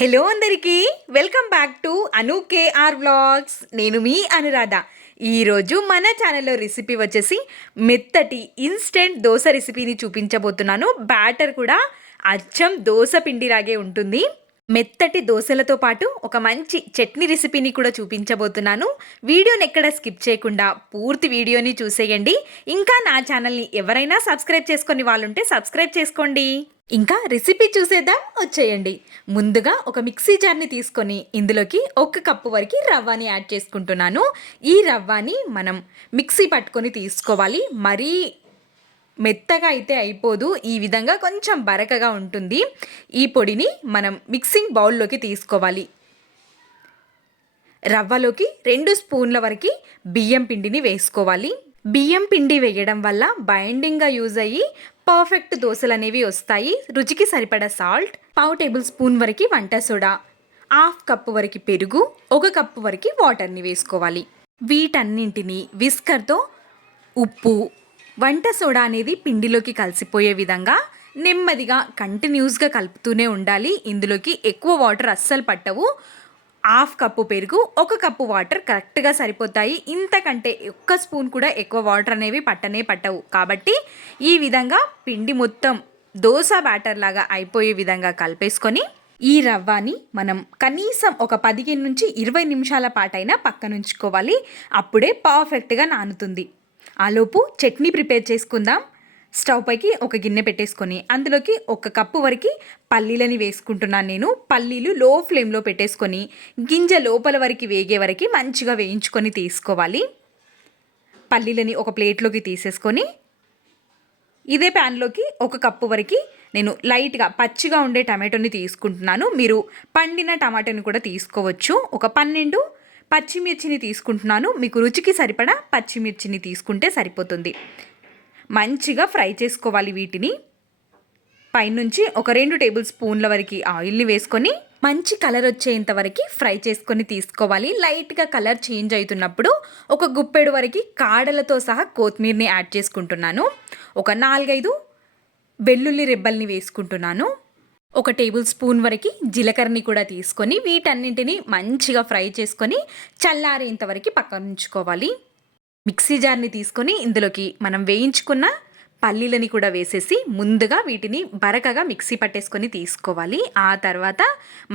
Hello అందరికీ welcome back to Anu KR vlogs. నేను మీ అనురాధ. ఈరోజు మన ఛానల్లో రెసిపీ వచ్చేసి మెత్తటి ఇన్స్టెంట్ దోశ రెసిపీని చూపించబోతున్నాను. బ్యాటర్ కూడా అచ్చం దోశ పిండిలాగే ఉంటుంది. మెత్తటి దోశలతో పాటు ఒక మంచి చట్నీ రెసిపీని కూడా చూపించబోతున్నాను. వీడియోని ఎక్కడ స్కిప్ చేయకుండా పూర్తి వీడియోని చూసేయండి. ఇంకా నా ఛానల్ని ఎవరైనా సబ్స్క్రైబ్ చేసుకొని వాళ్ళుంటే సబ్స్క్రైబ్ చేసుకోండి. ఇంకా రెసిపీ చూసేద్దాం, వచ్చేయండి. ముందుగా ఒక మిక్సీ జార్ని తీసుకొని ఇందులోకి 1 కప్పు వరకు రవ్వని యాడ్ చేసుకుంటున్నాను. ఈ రవ్వని మనం మిక్సీ పట్టుకొని తీసుకోవాలి. మరీ మెత్తగా అయితే అయిపోదు, ఈ విధంగా కొంచెం బరకగా ఉంటుంది. ఈ పొడిని మనం మిక్సింగ్ బౌల్లోకి తీసుకోవాలి. రవ్వలోకి 2 స్పూన్ల వరకు బియ్యం పిండిని వేసుకోవాలి. బియ్యం పిండి వేయడం వల్ల బైండింగ్గా యూజ్ అయ్యి పర్ఫెక్ట్ దోశలు అనేవి వస్తాయి. రుచికి సరిపడా సాల్ట్, 1/2 టేబుల్ స్పూన్ వరకు వంట సోడా, 1/2 కప్పు వరకు పెరుగు, 1 కప్పు వరకు వాటర్ని వేసుకోవాలి. వీటన్నింటినీ విస్కర్తో ఉప్పు, వంట సోడా అనేది పిండిలోకి కలిసిపోయే విధంగా నెమ్మదిగా కంటిన్యూస్గా కలుపుతూనే ఉండాలి. ఇందులోకి ఎక్కువ వాటర్ అస్సలు పట్టవు. 1/2 కప్పు పెరుగు, 1 కప్పు వాటర్ కరెక్ట్గా సరిపోతాయి. ఇంతకంటే 1 స్పూన్ కూడా ఎక్కువ వాటర్ అనేవి పట్టవు. కాబట్టి ఈ విధంగా పిండి మొత్తం దోశ బ్యాటర్ లాగా అయిపోయే విధంగా కలిపేసుకొని ఈ రవ్వని మనం కనీసం ఒక 15 నుంచి 20 నిమిషాల పాటైనా పక్కనుంచుకోవాలి. అప్పుడే పర్ఫెక్ట్గా నానుతుంది. ఆలోపు చట్నీ ప్రిపేర్ చేసుకుందాం. స్టవ్ పైకి ఒక గిన్నె పెట్టేసుకొని అందులోకి 1 కప్పు వరకు పల్లీలని వేసుకుంటున్నాను నేను. పల్లీలు లో ఫ్లేమ్లో పెట్టేసుకొని గింజ లోపల వరకు వేగే వరకు మంచిగా వేయించుకొని తీసుకోవాలి. పల్లీలని ఒక ప్లేట్లోకి తీసేసుకొని ఇదే ప్యాన్లోకి 1 కప్పు వరకు నేను లైట్గా పచ్చిగా ఉండే టమాటోని తీసుకుంటున్నాను. మీరు పండిన టమాటోని కూడా తీసుకోవచ్చు. ఒక 12 పచ్చిమిర్చిని తీసుకుంటున్నాను. మీకు రుచికి సరిపడా పచ్చిమిర్చిని తీసుకుంటే సరిపోతుంది. మంచిగా ఫ్రై చేసుకోవాలి. వీటిని పైనుంచి ఒక 2 టేబుల్ స్పూన్ల వరకు ఆయిల్ని వేసుకొని మంచి కలర్ వచ్చేంత వరకు ఫ్రై చేసుకొని తీసుకోవాలి. లైట్గా కలర్ చేంజ్ అవుతున్నప్పుడు ఒక గుప్పెడు వరకు కాడలతో సహా కొత్తిమీరని యాడ్ చేసుకుంటున్నాను. ఒక 4-5 వెల్లుల్లి రెబ్బల్ని వేసుకుంటున్నాను. 1 టేబుల్ స్పూన్ వరకు జీలకర్రని కూడా తీసుకొని వీటన్నింటినీ మంచిగా ఫ్రై చేసుకొని చల్లారేంత వరకు పక్కన ఉంచుకోవాలి. మిక్సీ జార్ని తీసుకొని ఇందులోకి మనం వేయించుకున్న పల్లీలని కూడా వేసేసి ముందుగా వీటిని బరకగా మిక్సీ పట్టేసుకొని తీసుకోవాలి. ఆ తర్వాత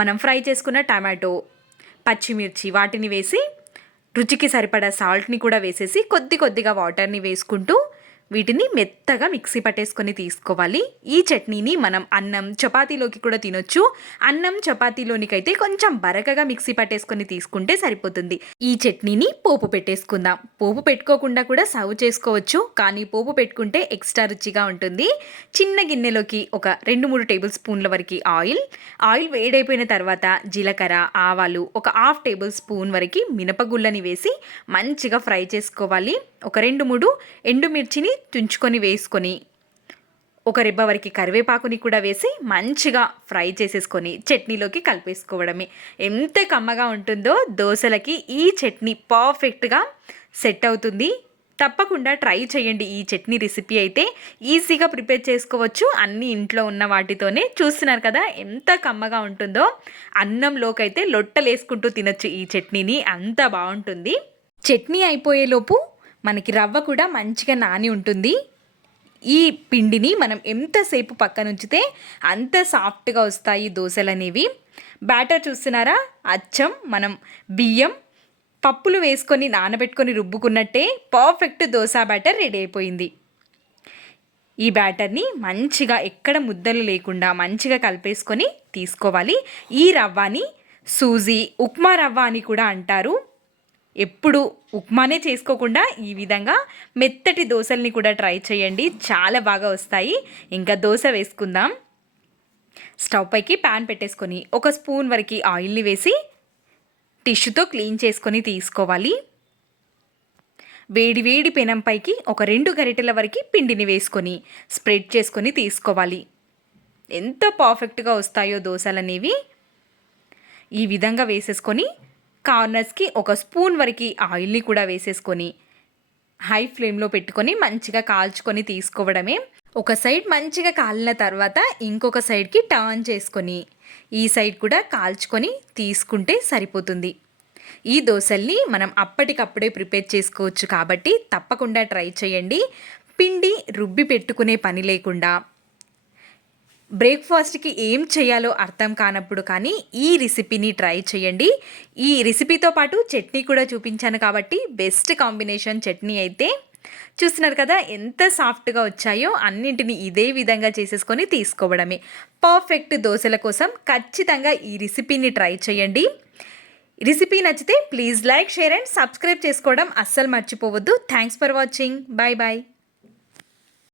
మనం ఫ్రై చేసుకున్న టమాటో, పచ్చిమిర్చి వాటిని వేసి రుచికి సరిపడా సాల్ట్ని కూడా వేసేసి కొద్దిగా వాటర్ని వేసుకుంటూ వీటిని మెత్తగా మిక్సీ పట్టేసుకొని తీసుకోవాలి. ఈ చట్నీని మనం అన్నం చపాతీలోకి కూడా తినొచ్చు. అన్నం చపాతీలోనికైతే కొంచెం బరకగా మిక్సీ పట్టేసుకొని తీసుకుంటే సరిపోతుంది. ఈ చట్నీని పోపు పెట్టేసుకుందాం. పోపు పెట్టుకోకుండా కూడా సర్వ్ చేసుకోవచ్చు, కానీ పోపు పెట్టుకుంటే ఎక్స్ట్రా రుచిగా ఉంటుంది. చిన్న గిన్నెలోకి ఒక 2-3 టేబుల్ స్పూన్ల వరకు ఆయిల్ వేడైపోయిన తర్వాత జీలకర్ర, ఆవాలు, ఒక 1/2 టేబుల్ స్పూన్ వరకు మినపగుళ్ళని వేసి మంచిగా ఫ్రై చేసుకోవాలి. ఒక 2-3 ఎండుమిర్చిని తుంచుకొని వేసుకొని ఒక రెబ్బ వరకు కరివేపాకుని కూడా వేసి మంచిగా ఫ్రై చేసేసుకొని చట్నీలోకి కలిపేసుకోవడమే. ఎంత కమ్మగా ఉంటుందో దోశలకి ఈ చట్నీ పర్ఫెక్ట్గా సెట్ అవుతుంది. తప్పకుండా ట్రై చేయండి. ఈ చట్నీ రెసిపీ అయితే ఈజీగా ప్రిపేర్ చేసుకోవచ్చు. అన్నీ ఇంట్లో ఉన్న వాటితోనే. చూస్తున్నారు కదా ఎంత కమ్మగా ఉంటుందో. అన్నంలోకి అయితే లొట్టలేసుకుంటూ తినొచ్చు ఈ చట్నీని, అంత బాగుంటుంది. చట్నీ అయిపోయేలోపు మనకి రవ్వ కూడా మంచిగా నాని ఉంటుంది. ఈ పిండిని మనం ఎంతసేపు పక్కన ఉంచితే అంత సాఫ్ట్గా వస్తాయి దోశలు అనేవి. బ్యాటర్ చూస్తున్నారా, అచ్చం మనం బియ్యం పప్పులు వేసుకొని నానబెట్టుకొని రుబ్బుకున్నట్టే పర్ఫెక్ట్ దోశ బ్యాటర్ రెడీ అయిపోయింది. ఈ బ్యాటర్ని మంచిగా ఎక్కడ ముద్దలు లేకుండా మంచిగా కలిపేసుకొని తీసుకోవాలి. ఈ రవ్వని సూజీ, ఉప్మా రవ్వ అని కూడా అంటారు. ఎప్పుడు ఉప్మానే చేసుకోకుండా ఈ విధంగా మెత్తటి దోశల్ని కూడా ట్రై చేయండి, చాలా బాగా వస్తాయి. ఇంకా దోశ వేసుకుందాం. స్టవ్ పైకి ప్యాన్ పెట్టేసుకొని 1 స్పూన్ వరకు ఆయిల్ని వేసి టిష్యూతో క్లీన్ చేసుకొని తీసుకోవాలి. వేడి పెనం పైకి ఒక 2 గరిటెల వరకు పిండిని వేసుకొని స్ప్రెడ్ చేసుకొని తీసుకోవాలి. ఎంత పర్ఫెక్ట్గా వస్తాయో దోశలు అనేవి. ఈ విధంగా వేసేసుకొని కార్నర్స్కి 1 స్పూన్ వరకు ఆయిల్ని కూడా వేసేసుకొని హై ఫ్లేమ్లో పెట్టుకొని మంచిగా కాల్చుకొని తీసుకోవడమే. ఒక సైడ్ మంచిగా కాలిన తర్వాత ఇంకొక సైడ్కి టర్న్ చేసుకొని ఈ సైడ్ కూడా కాల్చుకొని తీసుకుంటే సరిపోతుంది. ఈ దోసల్ని మనం అప్పటికప్పుడే ప్రిపేర్ చేసుకోవచ్చు కాబట్టి తప్పకుండా ట్రై చేయండి. పిండి రుబ్బి పెట్టుకునే పని లేకుండా బ్రేక్ఫాస్ట్కి ఏం చేయాలో అర్థం కానప్పుడు కానీ ఈ రెసిపీని ట్రై చేయండి. ఈ రెసిపీతో పాటు చట్నీ కూడా చూపించాను కాబట్టి బెస్ట్ కాంబినేషన్ చట్నీ అయితే. చూస్తున్నారు కదా ఎంత సాఫ్ట్గా వచ్చాయో. అన్నింటినీ ఇదే విధంగా చేసేసుకొని తీసుకోవడమే. పర్ఫెక్ట్ దోశల కోసం ఖచ్చితంగా ఈ రెసిపీని ట్రై చేయండి. రెసిపీ నచ్చితే please like, share and subscribe చేసుకోవడం అస్సలు మర్చిపోవద్దు. Thanks for watching. Bye bye.